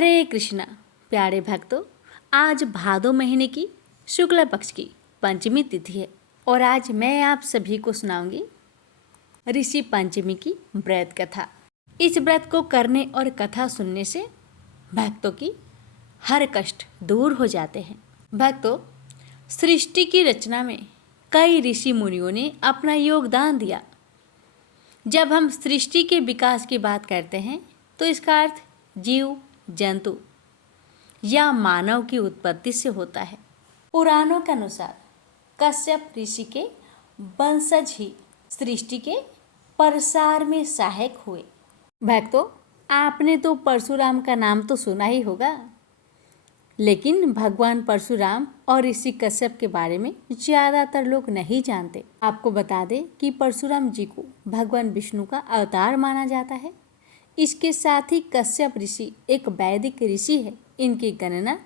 हरे कृष्णा प्यारे भक्तों, आज भादो महीने की शुक्ल पक्ष की पंचमी तिथि है और आज मैं आप सभी को सुनाऊंगी ऋषि पंचमी की व्रत कथा। इस व्रत को करने और कथा सुनने से भक्तों की हर कष्ट दूर हो जाते हैं। भक्तों, सृष्टि की रचना में कई ऋषि मुनियों ने अपना योगदान दिया। जब हम सृष्टि के विकास की बात करते हैं तो इसका अर्थ जीव जंतु या मानव की उत्पत्ति से होता है। पुराणों के अनुसार कश्यप ऋषि के वंशज ही सृष्टि के प्रसार में सहायक हुए। भक्तों, आपने तो परशुराम का नाम तो सुना ही होगा, लेकिन भगवान परशुराम और ऋषि कश्यप के बारे में ज़्यादातर लोग नहीं जानते। आपको बता दें कि परशुराम जी को भगवान विष्णु का अवतार माना जाता है। इसके साथ ही कश्यप ऋषि एक वैदिक ऋषि है। इनकी गणना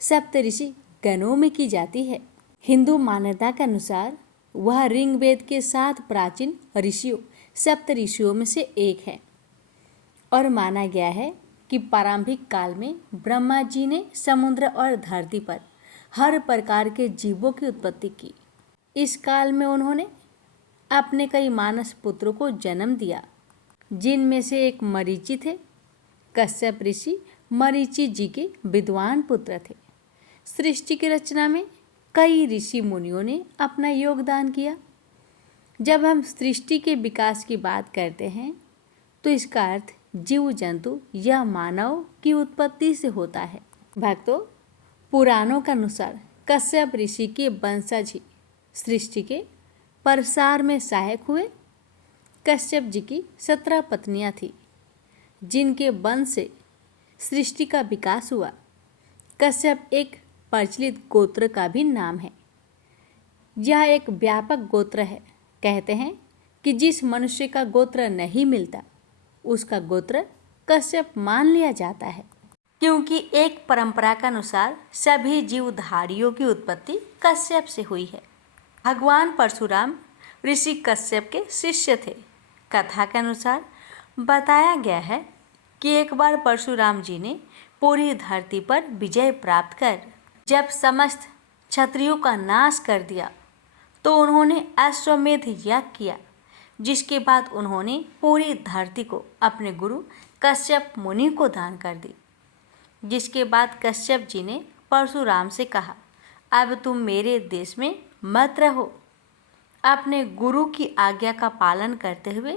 सप्त ऋषि गणों में की जाती है। हिंदू मान्यता के अनुसार वह ऋग्वेद के 7 प्राचीन ऋषियों सप्त ऋषियों में से एक है और माना गया है कि प्रारंभिक काल में ब्रह्मा जी ने समुद्र और धरती पर हर प्रकार के जीवों की उत्पत्ति की। इस काल में उन्होंने अपने कई मानस पुत्रों को जन्म दिया, जिनमें से एक मरीचि थे। कश्यप ऋषि मरीचि जी के विद्वान पुत्र थे। सृष्टि की रचना में कई ऋषि मुनियों ने अपना योगदान किया। जब हम सृष्टि के विकास की बात करते हैं तो इसका अर्थ जीव जंतु या मानव की उत्पत्ति से होता है। भक्तों, पुराणों के अनुसार कश्यप ऋषि के वंशज ही सृष्टि के प्रसार में सहायक हुए। कश्यप जी की 17 पत्नियां थीं, जिनके वंश से सृष्टि का विकास हुआ। कश्यप एक प्रचलित गोत्र का भी नाम है। यह एक व्यापक गोत्र है। कहते हैं कि जिस मनुष्य का गोत्र नहीं मिलता उसका गोत्र कश्यप मान लिया जाता है, क्योंकि एक परंपरा के अनुसार सभी जीवधारियों की उत्पत्ति कश्यप से हुई है। भगवान परशुराम ऋषि कश्यप के शिष्य थे। कथा के अनुसार बताया गया है कि एक बार परशुराम जी ने पूरी धरती पर विजय प्राप्त कर जब समस्त क्षत्रियों का नाश कर दिया तो उन्होंने अश्वमेध यज्ञ किया, जिसके बाद उन्होंने पूरी धरती को अपने गुरु कश्यप मुनि को दान कर दी। जिसके बाद कश्यप जी ने परशुराम से कहा, अब तुम मेरे देश में मत रहो। अपने गुरु की आज्ञा का पालन करते हुए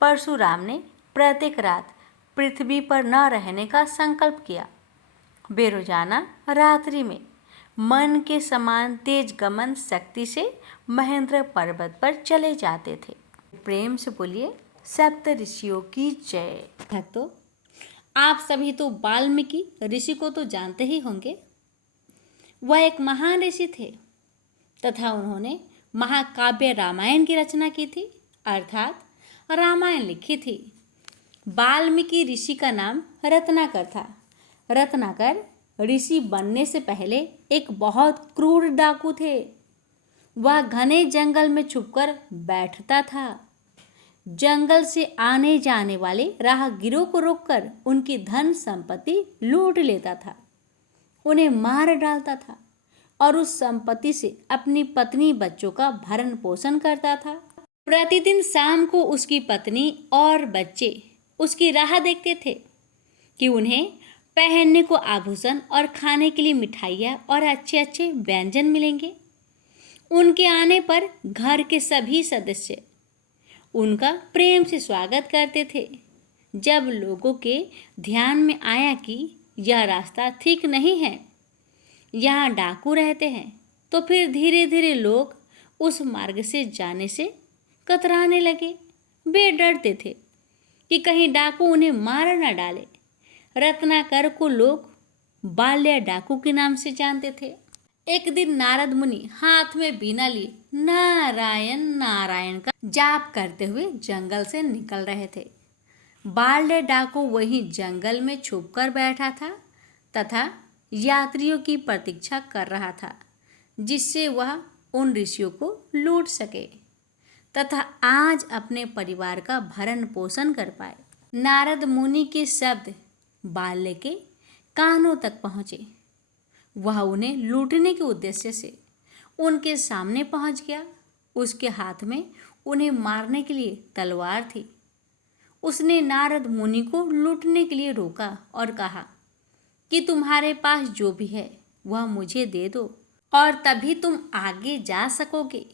परशुराम ने प्रत्येक रात पृथ्वी पर न रहने का संकल्प किया। वे रोजाना रात्रि में मन के समान तेज गमन शक्ति से महेंद्र पर्वत पर चले जाते थे। प्रेम से बोलिए सप्त ऋषियों की जय। भक्तों, आप सभी तो वाल्मीकि ऋषि को तो जानते ही होंगे। वह एक महान ऋषि थे तथा उन्होंने महाकाव्य रामायण की रचना की थी, अर्थात रामायण लिखी थी। वाल्मीकि ऋषि का नाम रत्नाकर था। रत्नाकर ऋषि बनने से पहले एक बहुत क्रूर डाकू थे। वह घने जंगल में छुपकर बैठता था। जंगल से आने जाने वाले राहगीरों को रोककर उनकी धन संपत्ति लूट लेता था, उन्हें मार डालता था और उस संपत्ति से अपनी पत्नी बच्चों का भरण पोषण करता था। प्रतिदिन शाम को उसकी पत्नी और बच्चे उसकी राह देखते थे कि उन्हें पहनने को आभूषण और खाने के लिए मिठाइयाँ और अच्छे अच्छे व्यंजन मिलेंगे। उनके आने पर घर के सभी सदस्य उनका प्रेम से स्वागत करते थे। जब लोगों के ध्यान में आया कि यह रास्ता ठीक नहीं है, यहाँ डाकू रहते हैं, तो फिर धीरे धीरे लोग उस मार्ग से जाने से कतराने लगे। वे डरते थे कि कहीं डाकू उन्हें मार न डाले। रत्नाकर को लोग बाल्या डाकू के नाम से जानते थे। एक दिन नारद मुनि हाथ में बीना लिए नारायण नारायण का जाप करते हुए जंगल से निकल रहे थे। बाल्य डाकू वहीं जंगल में छुपकर बैठा था तथा यात्रियों की प्रतीक्षा कर रहा था, जिससे वह उन ऋषियों को लूट सके तथा आज अपने परिवार का भरण पोषण कर पाए। नारद मुनि के शब्द बाल्य के कानों तक पहुँचे। वह उन्हें लूटने के उद्देश्य से उनके सामने पहुँच गया। उसके हाथ में उन्हें मारने के लिए तलवार थी। उसने नारद मुनि को लूटने के लिए रोका और कहा कि तुम्हारे पास जो भी है वह मुझे दे दो और तभी तुम आगे जा सकोगे।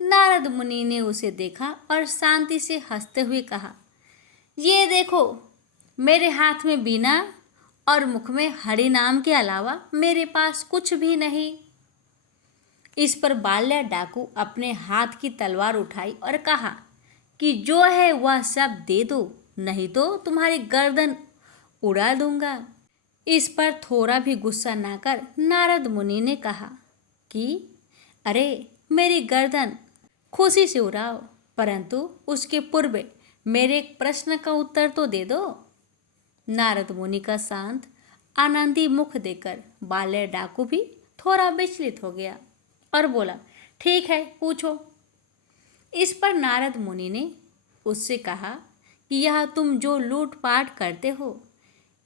नारद मुनि ने उसे देखा और शांति से हंसते हुए कहा, ये देखो, मेरे हाथ में बीना और मुख में हरि नाम के अलावा मेरे पास कुछ भी नहीं। इस पर बाल्या डाकू अपने हाथ की तलवार उठाई और कहा कि जो है वह सब दे दो, नहीं तो तुम्हारी गर्दन उड़ा दूंगा। इस पर थोड़ा भी गुस्सा ना कर नारद मुनि ने कहा कि अरे, मेरी गर्दन खुशी से उड़ाओ, परंतु उसके पूर्व मेरे एक प्रश्न का उत्तर तो दे दो। नारद मुनि का शांत आनंदी मुख देखकर बाल्या डाकू भी थोड़ा विचलित हो गया और बोला, ठीक है, पूछो। इस पर नारद मुनि ने उससे कहा कि यह तुम जो लूटपाट करते हो,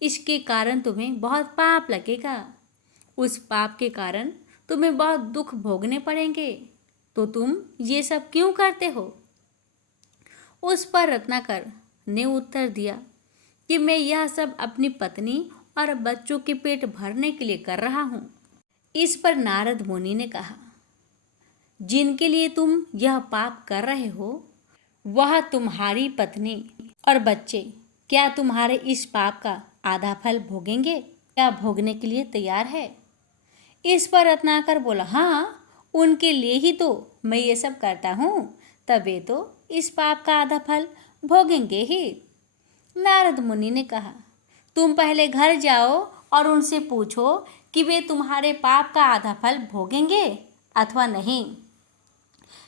इसके कारण तुम्हें बहुत पाप लगेगा। उस पाप के कारण तुम्हें बहुत दुख भोगने पड़ेंगे। तो तुम ये सब क्यों करते हो? उस पर रत्नाकर ने उत्तर दिया कि मैं यह सब अपनी पत्नी और बच्चों के पेट भरने के लिए कर रहा हूँ। इस पर नारद मुनि ने कहा, जिनके लिए तुम यह पाप कर रहे हो वह तुम्हारी पत्नी और बच्चे क्या तुम्हारे इस पाप का आधा फल भोगेंगे? क्या भोगने के लिए तैयार है? इस पर रत्नाकर बोला, हाँ, उनके लिए ही तो मैं ये सब करता हूँ, तब वे तो इस पाप का आधा फल भोगेंगे ही। नारद मुनि ने कहा, तुम पहले घर जाओ और उनसे पूछो कि वे तुम्हारे पाप का आधा फल भोगेंगे अथवा नहीं।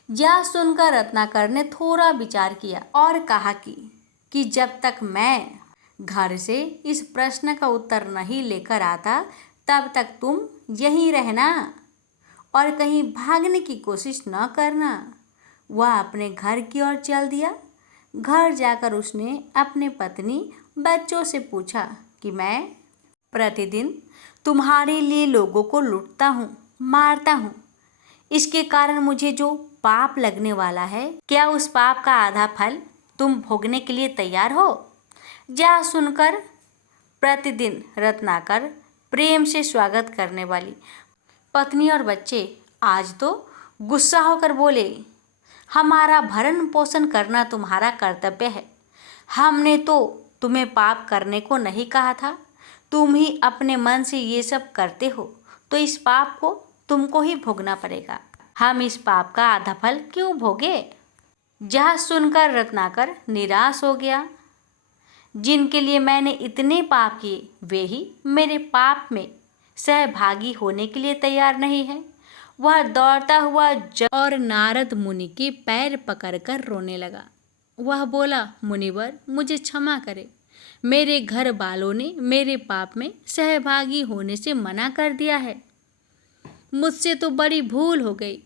यह सुनकर रत्नाकर ने थोड़ा विचार किया और कहा कि जब तक मैं घर से इस प्रश्न का उत्तर नहीं लेकर आता तब तक तुम यहीं रहना और कहीं भागने की कोशिश न करना। वह अपने घर की ओर चल दिया। घर जाकर उसने अपने पत्नी बच्चों से पूछा कि मैं प्रतिदिन तुम्हारे लिए लोगों को लूटता हूँ, मारता हूँ, इसके कारण मुझे जो पाप लगने वाला है, क्या उस पाप का आधा फल तुम भोगने के लिए तैयार हो? यह सुनकर प्रतिदिन रत्नाकर प्रेम से स्वागत करने वाली पत्नी और बच्चे आज तो गुस्सा होकर बोले, हमारा भरण पोषण करना तुम्हारा कर्तव्य है। हमने तो तुम्हें पाप करने को नहीं कहा था। तुम ही अपने मन से ये सब करते हो, तो इस पाप को तुमको ही भोगना पड़ेगा। हम इस पाप का आधा फल क्यों भोगे? यह सुनकर रत्नाकर निराश हो गया। जिनके लिए मैंने इतने पाप किए वे ही मेरे पाप में सहभागी होने के लिए तैयार नहीं है। वह दौड़ता हुआ और नारद मुनि के पैर पकड़कर रोने लगा। वह बोला, मुनिवर, मुझे क्षमा करें। मेरे घर वालों ने मेरे पाप में सहभागी होने से मना कर दिया है। मुझसे तो बड़ी भूल हो गई।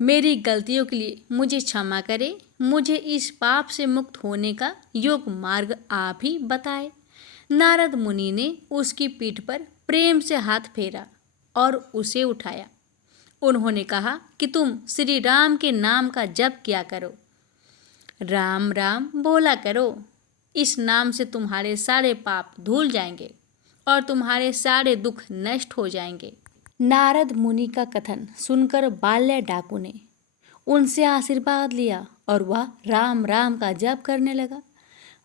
मेरी गलतियों के लिए मुझे क्षमा करें। मुझे इस पाप से मुक्त होने का योग मार्ग आप ही बताए। नारद मुनि ने उसकी पीठ पर प्रेम से हाथ फेरा और उसे उठाया। उन्होंने कहा कि तुम श्री राम के नाम का जप किया करो, राम राम बोला करो। इस नाम से तुम्हारे सारे पाप धुल जाएंगे और तुम्हारे सारे दुख नष्ट हो जाएंगे। नारद मुनि का कथन सुनकर बाल्या डाकू ने उनसे आशीर्वाद लिया और वह राम राम का जप करने लगा।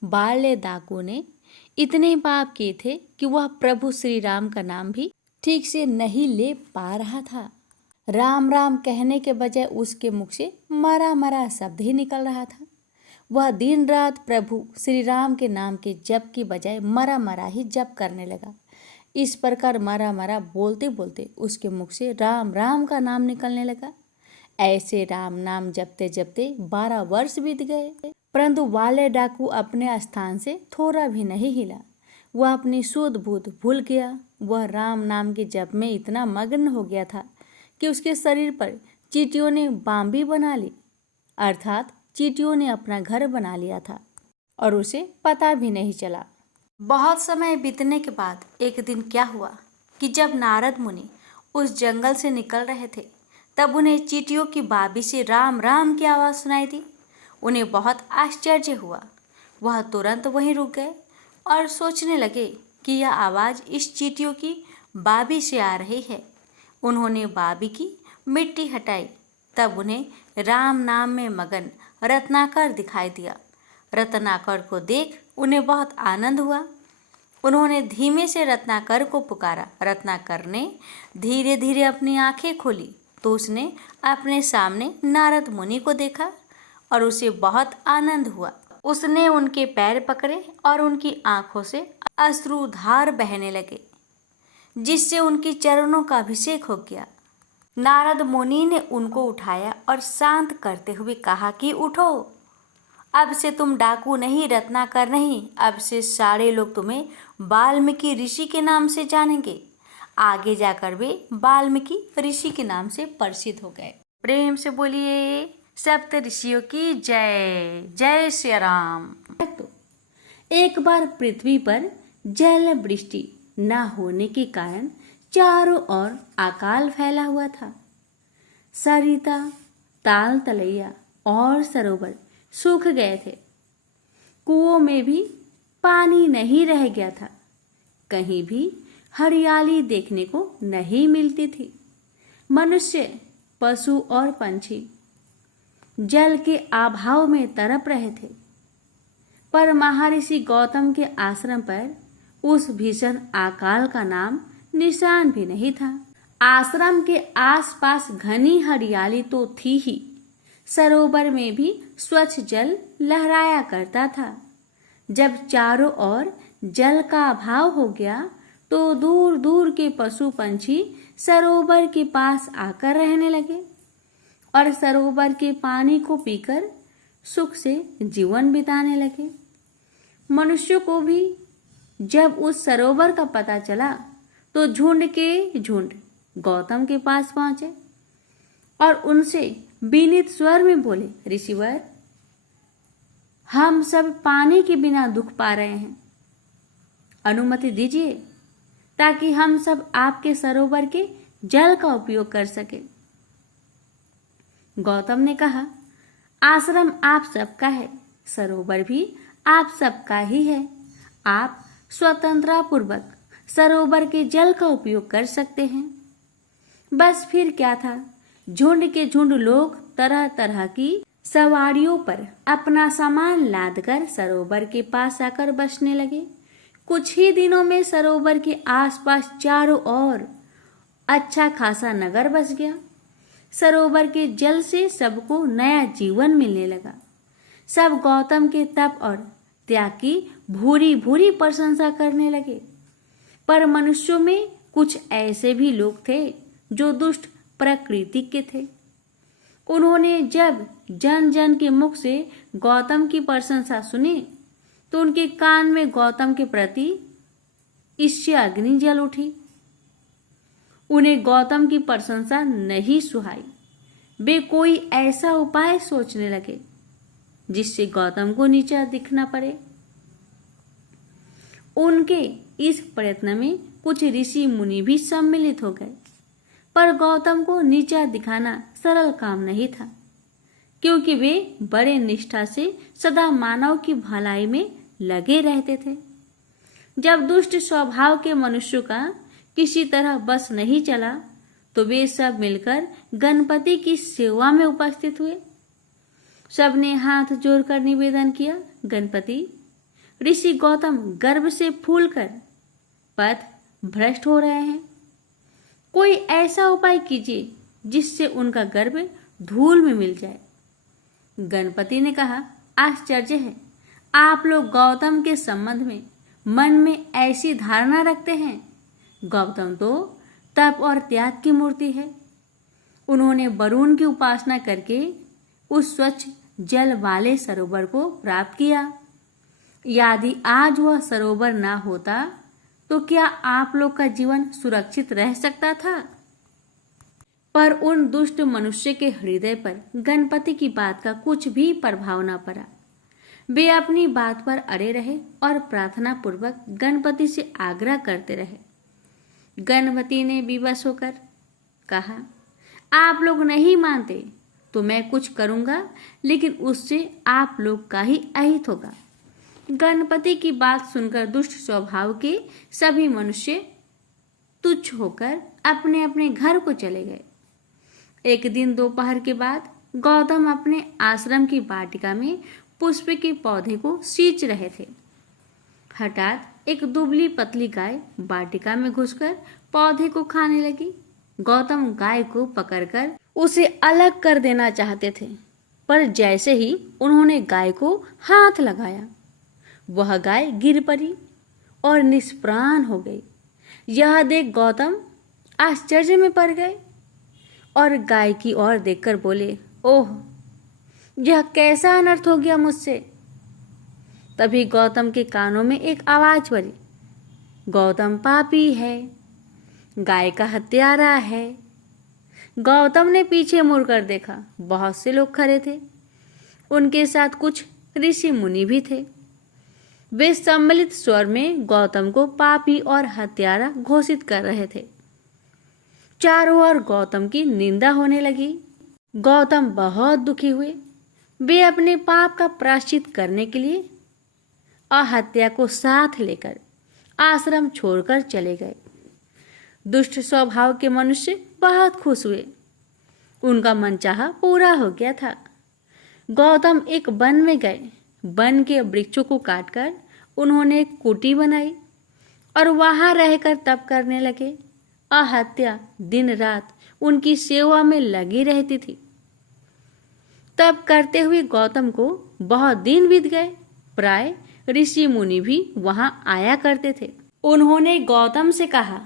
बाल्या डाकू ने इतने पाप किए थे कि वह प्रभु श्री राम का नाम भी ठीक से नहीं ले पा रहा था। राम राम कहने के बजाय उसके मुख से मरा मरा शब्द ही निकल रहा था। वह दिन रात प्रभु श्री राम के नाम के जप की बजाय मरा मरा ही जप करने लगा। इस प्रकार मरा मरा बोलते बोलते उसके मुख से राम राम का नाम निकलने लगा। ऐसे राम नाम जपते जपते 12 वर्ष बीत गए, परंतु बाल्या डाकू अपने स्थान से थोड़ा भी नहीं हिला। वह अपनी सूझ बूझ भूल गया। वह राम नाम के जप में इतना मग्न हो गया था कि उसके शरीर पर चींटियों ने बांबी बना ली, अर्थात चींटियों ने अपना घर बना लिया था और उसे पता भी नहीं चला। बहुत समय बीतने के बाद एक दिन क्या हुआ कि जब नारद मुनि उस जंगल से निकल रहे थे, तब उन्हें चींटियों की बाबी से राम राम की आवाज़ सुनाई दी। उन्हें बहुत आश्चर्य हुआ। वह तुरंत वहीं रुक गए और सोचने लगे कि यह आवाज़ इस चींटियों की बाबी से आ रही है। उन्होंने बाबी की मिट्टी हटाई, तब उन्हें राम नाम में मगन रत्नाकर दिखाई दिया। रत्नाकर को देख उन्हें बहुत आनंद हुआ। उन्होंने धीमे से रत्नाकर को पुकारा। रत्नाकर ने धीरे धीरे अपनी आंखें खोली तो उसने अपने सामने नारद मुनि को देखा और उसे बहुत आनंद हुआ। उसने उनके पैर पकड़े और उनकी आंखों से अश्रुधार बहने लगे, जिससे उनके चरणों का अभिषेक हो गया। नारद मुनि ने उनको उठाया और शांत करते हुए कहा कि उठो, अब से तुम डाकू नहीं, रत्नाकर नहीं, अब से सारे लोग तुम्हें वाल्मीकि ऋषि के नाम से जानेंगे। आगे जाकर वे वाल्मीकि ऋषि के नाम से प्रसिद्ध हो गए। प्रेम से बोलिए सप्त ऋषियों की जय। जय श्री राम। तो एक बार पृथ्वी पर जल वृष्टि न होने के कारण चारों ओर अकाल फैला हुआ था। सरिता, ताल तलैया और सरोवर सूख गए थे। कुओं में भी पानी नहीं रह गया था। कहीं भी हरियाली देखने को नहीं मिलती थी। मनुष्य, पशु और पंछी जल के अभाव में तड़प रहे थे। पर महर्षि गौतम के आश्रम पर उस भीषण अकाल का नाम निशान भी नहीं था। आश्रम के आसपास घनी हरियाली तो थी ही, सरोवर में भी स्वच्छ जल लहराया करता था। जब चारों ओर जल का अभाव हो गया तो दूर दूर के पशु पंछी सरोवर के पास आकर रहने लगे और सरोवर के पानी को पीकर सुख से जीवन बिताने लगे। मनुष्यों को भी जब उस सरोवर का पता चला तो झुंड के झुंड गौतम के पास पहुंचे और उनसे विनीत स्वर में बोले, ऋषिवर, हम सब पानी के बिना दुख पा रहे हैं। अनुमति दीजिए ताकि हम सब आपके सरोवर के जल का उपयोग कर सके। गौतम ने कहा, आश्रम आप सबका है, सरोवर भी आप सबका ही है। आप स्वतंत्रता पूर्वक सरोवर के जल का उपयोग कर सकते हैं। बस फिर क्या था, झुंड के झुंड लोग तरह तरह की सवारियों पर अपना सामान लादकर सरोवर के पास आकर बसने लगे। कुछ ही दिनों में सरोवर के आसपास चारों ओर अच्छा खासा नगर बस गया। सरोवर के जल से सबको नया जीवन मिलने लगा। सब गौतम के तप और त्याग की भूरी भूरी प्रशंसा करने लगे। पर मनुष्यों में कुछ ऐसे भी लोग थे जो दुष्ट प्रकृति के थे। उन्होंने जब जन जन के मुख से गौतम की प्रशंसा सुनी तो उनके कान में गौतम के प्रति ईर्ष्या अग्नि जल उठी। उन्हें गौतम की प्रशंसा नहीं सुहाई। वे कोई ऐसा उपाय सोचने लगे जिससे गौतम को नीचा दिखना पड़े। उनके इस प्रयत्न में कुछ ऋषि मुनि भी सम्मिलित हो गए। पर गौतम को नीचा दिखाना सरल काम नहीं था, क्योंकि वे बड़े निष्ठा से सदा मानव की भलाई में लगे रहते थे। जब दुष्ट स्वभाव के मनुष्यों का किसी तरह बस नहीं चला तो वे सब मिलकर गणपति की सेवा में उपस्थित हुए। सबने हाथ जोड़कर निवेदन किया, गणपति, ऋषि गौतम गर्व से फूलकर पथ भ्रष्ट हो रहे हैं। कोई ऐसा उपाय कीजिए जिससे उनका गर्व धूल में मिल जाए। गणपति ने कहा, आश्चर्य है, आप लोग गौतम के संबंध में मन में ऐसी धारणा रखते हैं। गौतम तो तप और त्याग की मूर्ति है। उन्होंने वरुण की उपासना करके उस स्वच्छ जल वाले सरोवर को प्राप्त किया। यदि आज वह सरोवर ना होता तो क्या आप लोग का जीवन सुरक्षित रह सकता था? पर उन दुष्ट मनुष्य के हृदय पर गणपति की बात का कुछ भी प्रभाव न पड़ा। वे अपनी बात पर अड़े रहे और प्रार्थना पूर्वक गणपति से आग्रह करते रहे। गणपति ने विवश होकर कहा, आप लोग नहीं मानते तो मैं कुछ करूंगा, लेकिन उससे आप लोग का ही अहित होगा। गणपति की बात सुनकर दुष्ट स्वभाव के सभी मनुष्य तुच्छ होकर अपने अपने घर को चले गए। एक दिन दोपहर के बाद गौतम अपने आश्रम की वाटिका में पुष्प के पौधे को सींच रहे थे। हठात एक दुबली पतली गाय वाटिका में घुसकर पौधे को खाने लगी। गौतम गाय को पकड़कर उसे अलग कर देना चाहते थे, पर जैसे ही उन्होंने गाय को हाथ लगाया, वह गाय गिर पड़ी और निष्प्राण हो गई। यह देख गौतम आश्चर्य में पड़ गए और गाय की ओर देखकर बोले, ओह, यह कैसा अनर्थ हो गया मुझसे। तभी गौतम के कानों में एक आवाज पड़ी, गौतम पापी है, गाय का हत्यारा है। गौतम ने पीछे मुड़कर देखा, बहुत से लोग खड़े थे। उनके साथ कुछ ऋषि मुनि भी थे। वे सम्मिलित स्वर में गौतम को पापी और हत्यारा घोषित कर रहे थे। चारों ओर गौतम की निंदा होने लगी। गौतम बहुत दुखी हुए। वे अपने पाप का प्रायश्चित करने के लिए अहत्या को साथ लेकर आश्रम छोड़कर चले गए। दुष्ट स्वभाव के मनुष्य बहुत खुश हुए। उनका मनचाहा पूरा हो गया था। गौतम एक वन में गए। वन के वृक्षों को काटकर उन्होंने एक कुटी बनाई और वहां रहकर तप करने लगे। अहत्या दिन रात उनकी सेवा में लगी रहती थी। तप करते हुए गौतम को बहुत दिन बीत गए। प्राय ऋषि मुनि भी वहां आया करते थे। उन्होंने गौतम से कहा,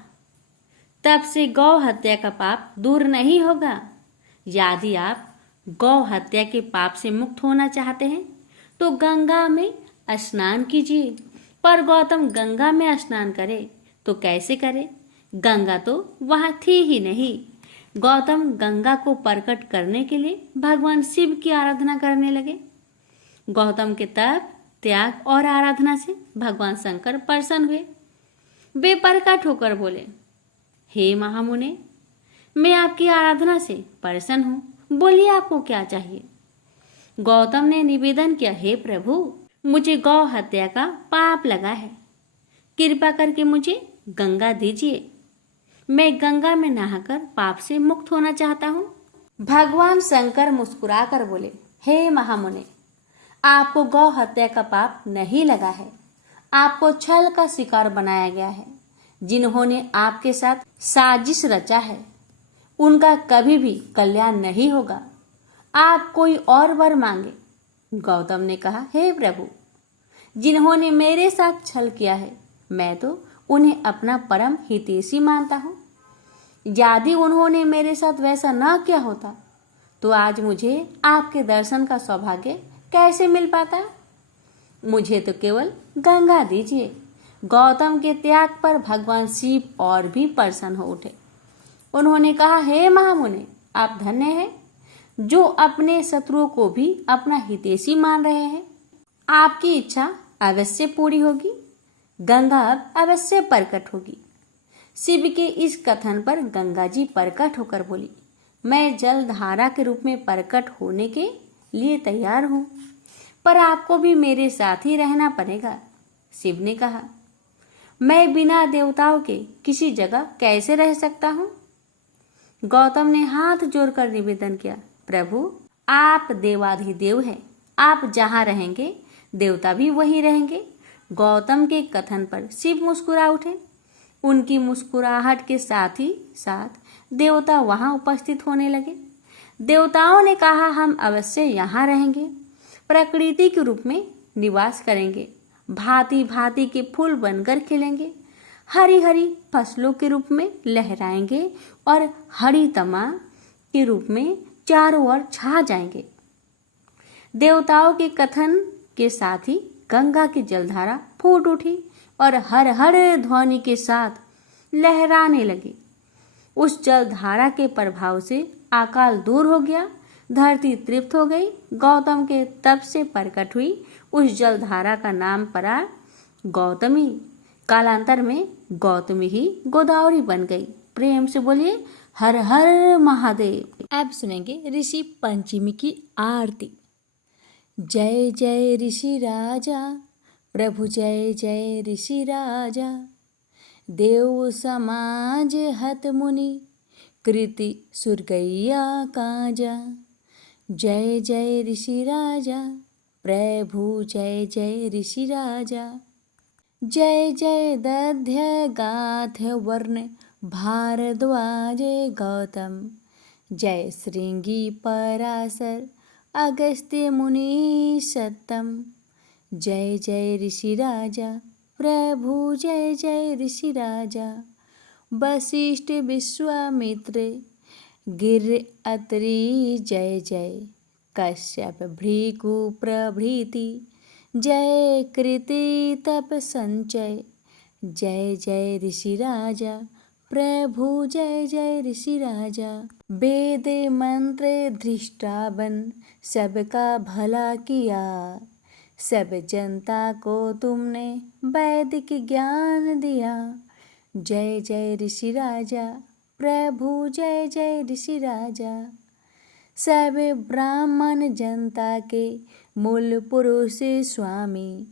तब से गौ हत्या का पाप दूर नहीं होगा। यदि आप गौ हत्या के पाप से मुक्त होना चाहते हैं तो गंगा में स्नान कीजिए। पर गौतम गंगा में स्नान करे तो कैसे करे? गंगा तो वहां थी ही नहीं। गौतम गंगा को प्रकट करने के लिए भगवान शिव की आराधना करने लगे। गौतम के तप, त्याग और आराधना से भगवान शंकर प्रसन्न हुए। वे प्रकट होकर बोले, हे महामुने, मैं आपकी आराधना से प्रसन्न हूँ, बोलिए आपको क्या चाहिए। गौतम ने निवेदन किया, हे प्रभु, मुझे गौ हत्या का पाप लगा है, कृपा करके मुझे गंगा दीजिए। मैं गंगा में नहाकर पाप से मुक्त होना चाहता हूँ। भगवान शंकर मुस्कुराकर बोले, हे महामुने, आपको गौ हत्या का पाप नहीं लगा है, आपको छल का शिकार बनाया गया है। जिन्होंने आपके साथ साजिश रचा है उनका कभी भी कल्याण नहीं होगा। आप कोई और वर मांगे। गौतम ने कहा, हे प्रभु, जिन्होंने मेरे साथ छल किया है मैं तो उन्हें अपना परम हितैषी मानता हूँ। यदि उन्होंने मेरे साथ वैसा न किया होता तो आज मुझे आपके दर्शन का सौभाग्य कैसे मिल पाता? मुझे तो केवल गंगा दीजिए। गौतम के त्याग पर भगवान शिव और भी प्रसन्न हो उठे। उन्होंने कहा, हे महामुने, आप धन्य हैं जो अपने शत्रुओं को भी अपना हितैषी मान रहे हैं। आपकी इच्छा अवश्य पूरी होगी। गंगा अब अवश्य प्रकट होगी। शिव के इस कथन पर गंगा जी प्रकट होकर बोली, मैं जल धारा के रूप में प्रकट होने के लिए तैयार हूँ, पर आपको भी मेरे साथ ही रहना पड़ेगा। शिव ने कहा, मैं बिना देवताओं के किसी जगह कैसे रह सकता हूँ? गौतम ने हाथ जोड़कर निवेदन किया, प्रभु, आप देवाधिदेव हैं, आप जहाँ रहेंगे देवता भी वहीं रहेंगे। गौतम के कथन पर शिव मुस्कुरा उठे। उनकी मुस्कुराहट के साथ ही साथ देवता वहां उपस्थित होने लगे। देवताओं ने कहा, हम अवश्य यहाँ रहेंगे, प्रकृति के रूप में निवास करेंगे, भांति भांति के फूल बनकर खिलेंगे, हरी हरी फसलों के रूप में लहराएंगे और हरी तमा के रूप में चारों ओर छा जाएंगे। देवताओं के कथन के साथ ही गंगा की जलधारा फूट उठी और हर हर ध्वनि के साथ लहराने लगी। उस जलधारा के प्रभाव से अकाल दूर हो गया, धरती तृप्त हो गई। गौतम के तप से प्रकट हुई उस जलधारा का नाम पड़ा गौतमी। कालांतर में गौतमी ही गोदावरी बन गई। प्रेम से बोलिए हर हर महादेव। अब सुनेंगे ऋषि पंचमी की आरती। जय जय ऋषि राजा प्रभु, जय जय ऋषि राजा। देव समाज हत मुनि, कृति सुरगैया काजा। जय जय ऋषि राजा प्रभु, जय जय ऋषि राजा। जय जय दध्य गाथ वर्ण, भारद्वाज गौतम। जय श्रृंगी पराशर, अगस्त्य मुनि सत्तम। जय जय ऋषि राजा प्रभु, जय जय ऋषि राजा। वशिष्ठ विश्वामित्र गिर अत्रि, जय जय। कश्यप भृगु प्रभृति, जय कृति तप संचय। जय जय ऋषि राजा प्रभु, जय जय ऋषि राजा। वेद मंत्र धृष्टा बन, सबका भला किया। सब जनता को तुमने वैदिक ज्ञान दिया। जय जय ऋषि राजा प्रभु, जय जय ऋषि राजा। सब ब्राह्मण जनता के मूल पुरुष स्वामी।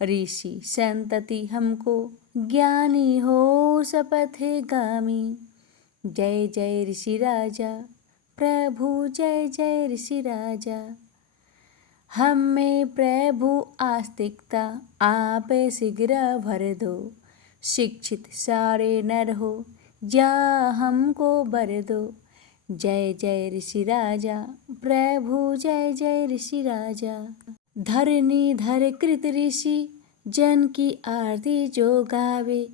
ऋषि संतति हमको ज्ञानी हो शपथ गामी। जय जय ऋषि राजा प्रभु, जय जय ऋषि राजा। हम में प्रभु आस्तिकता, आप शीघ्र भर दो। शिक्षित सारे नर हो, जा हमको बर दो। जय जय ऋषि राजा प्रभु, जय जय ऋषि राजा। धरनी धर कृत ऋषि, जन की आरती जो गावे।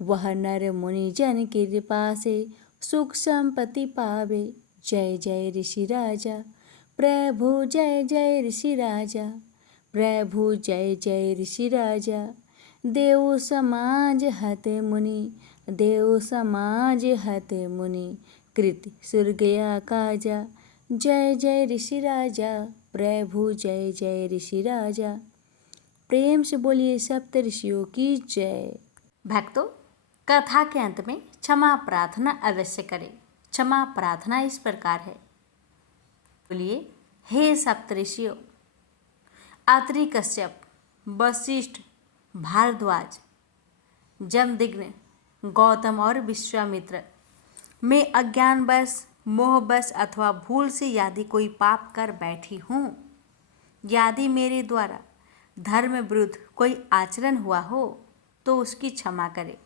वह नर मुनि जन की कृपा से सुख संपत्ति पावे। जय जय ऋषि राजा प्रभु, जय जय ऋषि राजा। प्रभु जय जय ऋषि राजा। देव समाज हत मुनि, देव समाज हत मुनि। कृत सुरगया काजा। जय जय ऋषि राजा प्रभु, जय जय ऋषि राजा। प्रेम से बोलिए सप्त ऋषियों की जय। भक्तों, कथा के अंत में क्षमा प्रार्थना अवश्य करें। क्षमा प्रार्थना इस प्रकार है। बोलिए, हे सप्तऋषियों, अत्रि, कश्यप, वशिष्ठ, भारद्वाज, जमदग्नि, गौतम और विश्वामित्र, मैं अज्ञानवश, मोहवश अथवा भूल से यदि कोई पाप कर बैठी हूँ, यदि मेरे द्वारा धर्म विरुद्ध कोई आचरण हुआ हो तो उसकी क्षमा करें।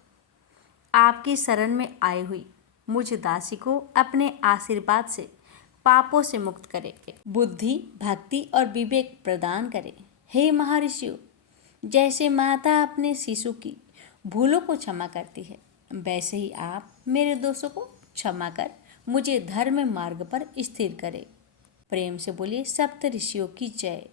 आपकी शरण में आई हुई मुझ दासी को अपने आशीर्वाद से पापों से मुक्त करे, बुद्धि, भक्ति और विवेक प्रदान करे। हे महर्षियों, जैसे माता अपने शिशु की भूलों को क्षमा करती है, वैसे ही आप मेरे दोषों को क्षमा कर मुझे धर्म मार्ग पर स्थिर करें। प्रेम से बोलिए सप्त ऋषियों की जय।